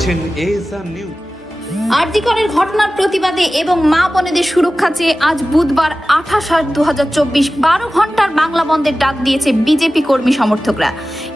দেখছেন ASR news. আরজি করের ঘটনার প্রতিবাদে এবং মা বোনেদের সুরক্ষা চেয়ে আজ বুধবার 28/8/2024 12 ঘন্টার বাংলা বন্ধের ডাক দিয়েছে বিজেপি কর্মী সমর্থকরা।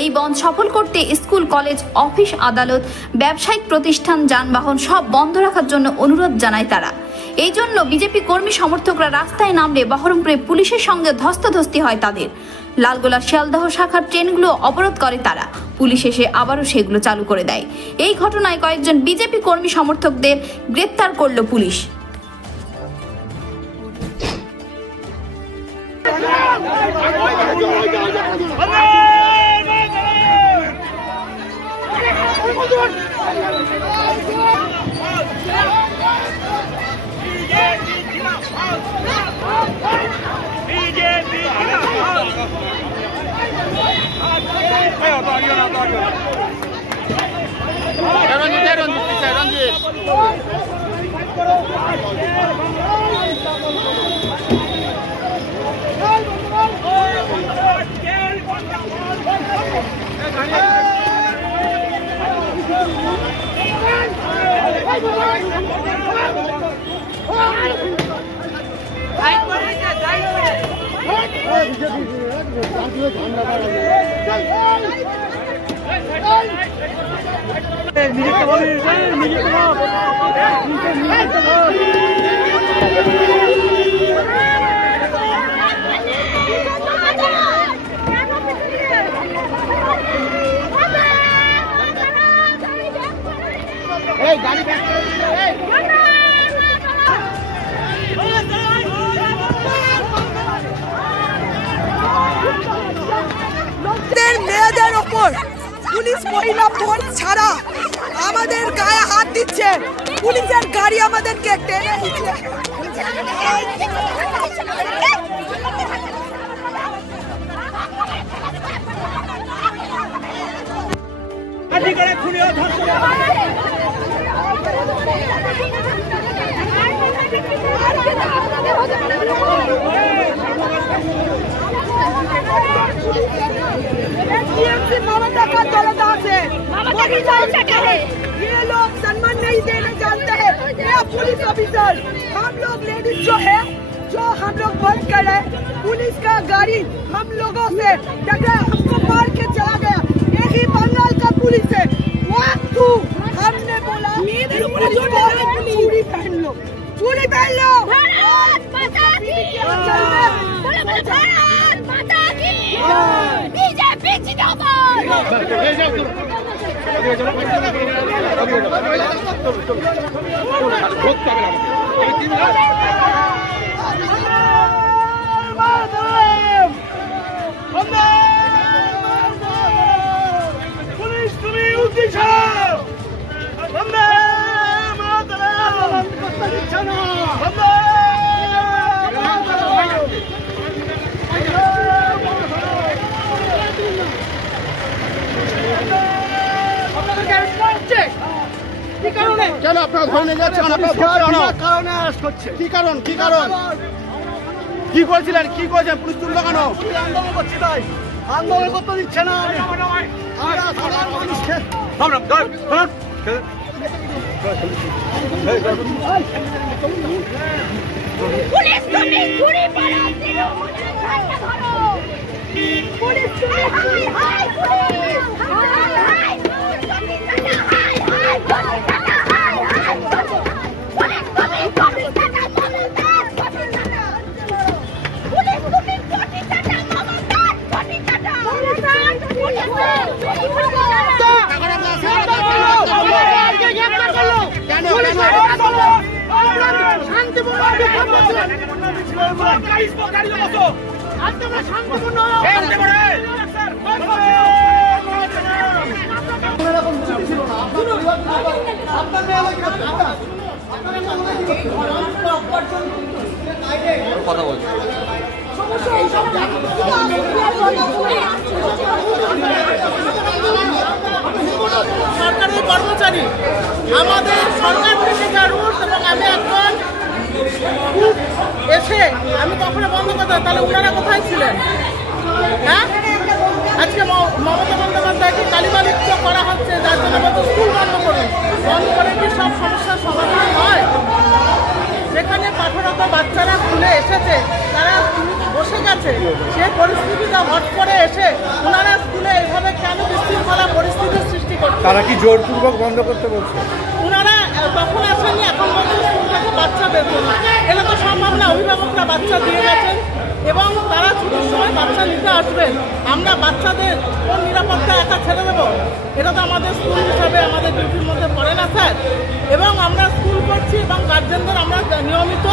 এই বন্ধ সফল করতে স্কুল, কলেজ, অফিস, আদালত, ব্যবসায়িক প্রতিষ্ঠান, যানবাহন সব বন্ধ রাখার জন্য অনুরোধ জানায় তারা। এই জন্য বিজেপি কর্মী সমর্থকরা রাস্তায় নামলে বহরমপুরে পুলিশের সঙ্গে ধস্তাধস্তি হয় তাদের। লালগোলা শিয়ালদহ শাখার ট্রেনগুলো অবরোধ করে তারা। পুলিশ এসে আবারও সেগুলো চালু করে দেয়। এই ঘটনায় কয়েকজন বিজেপি কর্মী সমর্থকদের গ্রেপ্তার করল পুলিশ। মেয়েদের ওপর পুলিশ মহিলা ফোন ছাড়া আমাদের গায়ে হাত দিচ্ছে। পুলিশের গাড়ি আমাদেরকে টেনে দিচ্ছে। ममता का दलदास है, ये लोग सम्मान नहीं देना जानते हैं। ये पुलिस ऑफिसर हम लोग लेडीज जो है, जो हम लोग बंद कर रहे, पुलिस का गाड़ी हम लोगों से टकरा हमको मार के चला गया। यही बंगाल का पुलिस है। हमने बोला चूड़ी पहन लो, चूड़ी पहन लो। पुलिस तुम्हें उठी छाओ, কেন আপনারা ধরে নিয়ে যাচ্ছেন? কি কারণ কি করেছিলেন? কি করেছেন? পুলিশ তুললো কেন? আন্দোলন করছি, তাই আন্দোলন করতে দিচ্ছে না। পুলিশ তুমি ঘুরে পালাচ্ছিল, পুলিশ তুমি high high police high high কথা বলছি। সরকারি কর্মচারী আমাদের সরকার থেকে যা রুলস, এবং আমি এখন এসে আমি তখন বন্ধ করতে, তাহলে ওনারা কোথায় ছিলেন? হ্যাঁ, আজকে মমতা বন্দ্যোপাধ্যায়কে কালিমালিপ্ত করা হচ্ছে, যার জন্য স্কুল বন্ধ করুন। আছে, সেই পরিস্থিতিটা হট করে এসে ওনারা স্কুলে এইভাবে কেন বিশৃঙ্খলা পরিস্থিতির সৃষ্টি করছে? তারা কি জোরপূর্বক বন্ধ করতে বলছে? ওনারা তখন আসেনি, এখন বলছে স্কুল থেকে বাচ্চা বের করুন। এটা তো সম্ভব না, অভিভাবকরা বাচ্চা দিয়ে গেছেন এবং তারা ছুটির সময় বাচ্চা নিতে আসবেন। আমরা বাচ্চাদের কোন নিরাপত্তা একা ছেড়ে দেবো? এটা তো আমাদের স্কুল হিসাবে আমাদের ডিউটির মধ্যে পড়ে না স্যার। এবং আমরা স্কুল করছি এবং গার্জেনদের আমরা নিয়মিত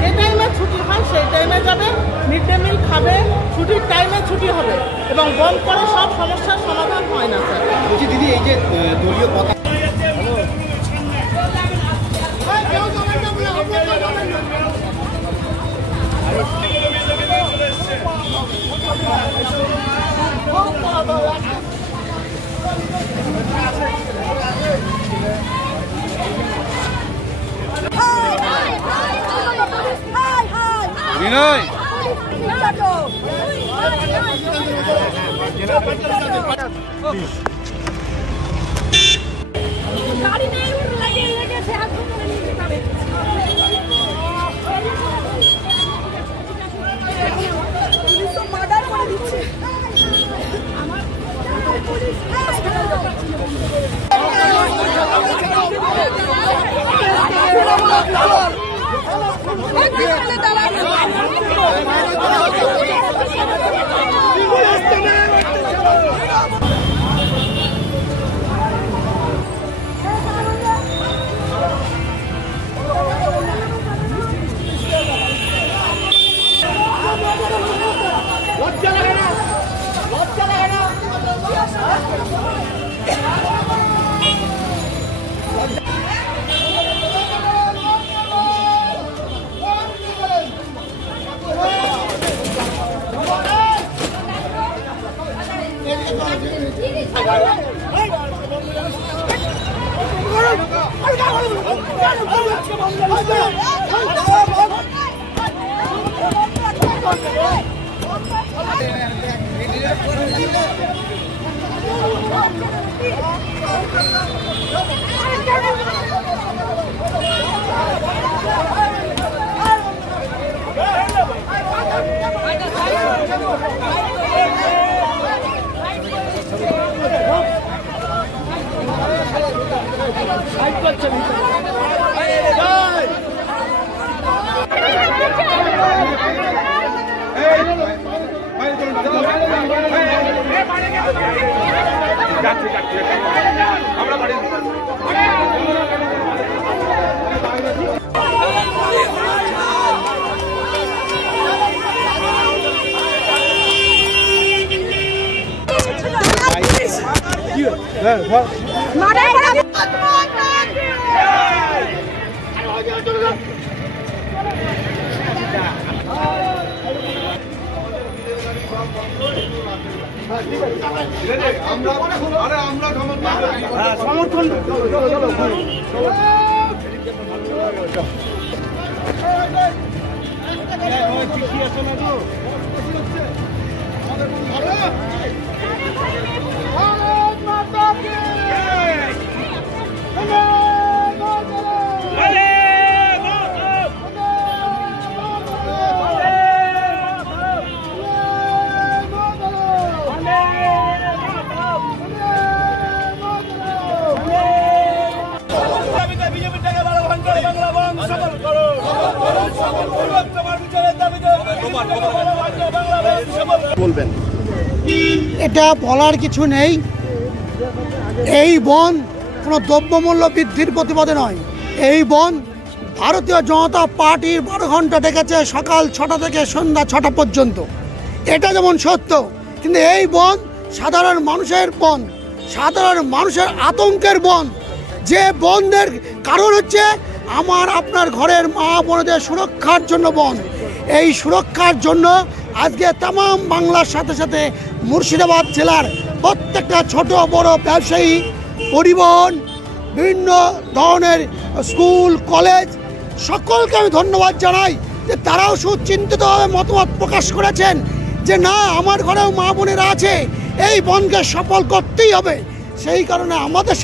যে টাইমে ছুটি হয় সেই টাইমে যাবে, মিড ডে মিল খাবে, ছুটির টাইমে ছুটি হবে এবং বন্ধ করে সব সমস্যার সমাধান হয় না স্যার। বলছি দিদি, এই যে দলীয় কথা বিনয় গাড়ি নেই, লেগেছে হাসপাতালে নিয়ে যেতে হবে। পুলিশ তো মার্ডার করে দিচ্ছে। আমার পুলিশ সমর্থন বলবেন? এটা বলার কিছু নেই। এই বন কোনো দ্রব্যমূল্য বৃদ্ধির প্রতিবাদে নয়। এই বন ভারতীয় জনতা পার্টির 12 ঘন্টা ডেকেছে, সকাল 6টা থেকে সন্ধ্যা 6টা পর্যন্ত। এটা যেমন সত্য, কিন্তু এই বন সাধারণ মানুষের বন, সাধারণ মানুষের আতঙ্কের বন। যে বনদের কারণ হচ্ছে আমার আপনার ঘরের মা বোনদের সুরক্ষার জন্য বন। এই সুরক্ষার জন্য আজকে তামাম বাংলার সাথে সাথে মুর্শিদাবাদ জেলার প্রত্যেকটা ছোট বড় ব্যবসায়ী, পরিবহন, বিভিন্ন ধরনের স্কুল কলেজ, সকলকে আমি ধন্যবাদ জানাই যে তারাও সুচিন্তিতভাবে মতামত প্রকাশ করেছেন যে না, আমার ঘরেও মা বোনেরা আছে, এই বনকে সফল করতেই হবে। সেই কারণে আমাদের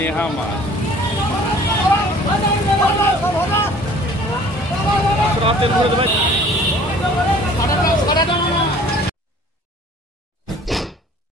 स्नेहा मान तेल भरे